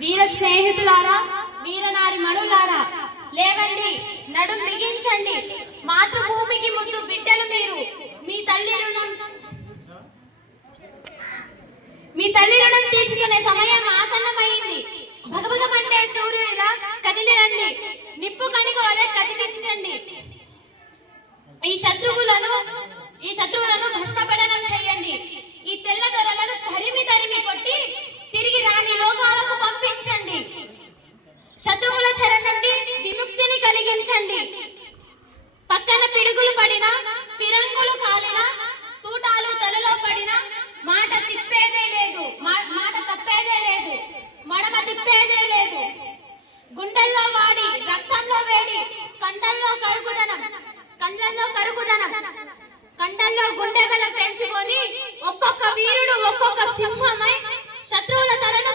వీర స్నేహితులారా, వీరనారి మనులారా, లేవండి, నడుం బిగించండి. మాతృభూమికి ముద్దు బిడ్డలు మీరు. మీ తల్లి రుణం తీర్చుకునే సమయం ఆసన్నమైంది. భగభగమంటే సూర్యుడిలా కదిలి రండి. నిప్పు కణికోలే కదిలించండి. ఈ శత్రువులను భస్మపడనం చేయండి. ఈ తెల్ల దొరలను తరిమి కొట్టి తిరిగి రాని లోకాలకు పంపించండి. శత్రువుల చెర నుండి విముక్తిని కలిగించండి. పక్కన పిడుగులు పడినా, ఫిరంగులు కాలినా, తూటాలు తలలో పడినా మాట తిప్పేదే లేదు, మాట తప్పేదే లేదు, మడమ తిప్పేదే లేదు. గుండెల్లో వాడి, రక్తంలో వేడి, కండల్లో కరుగుదనం, కండల్లో గుండె బలం పెంచుకొని ఒక్కొక్క వీరుడు ఒక్కొక్క సింహమై శత్రువుల తలను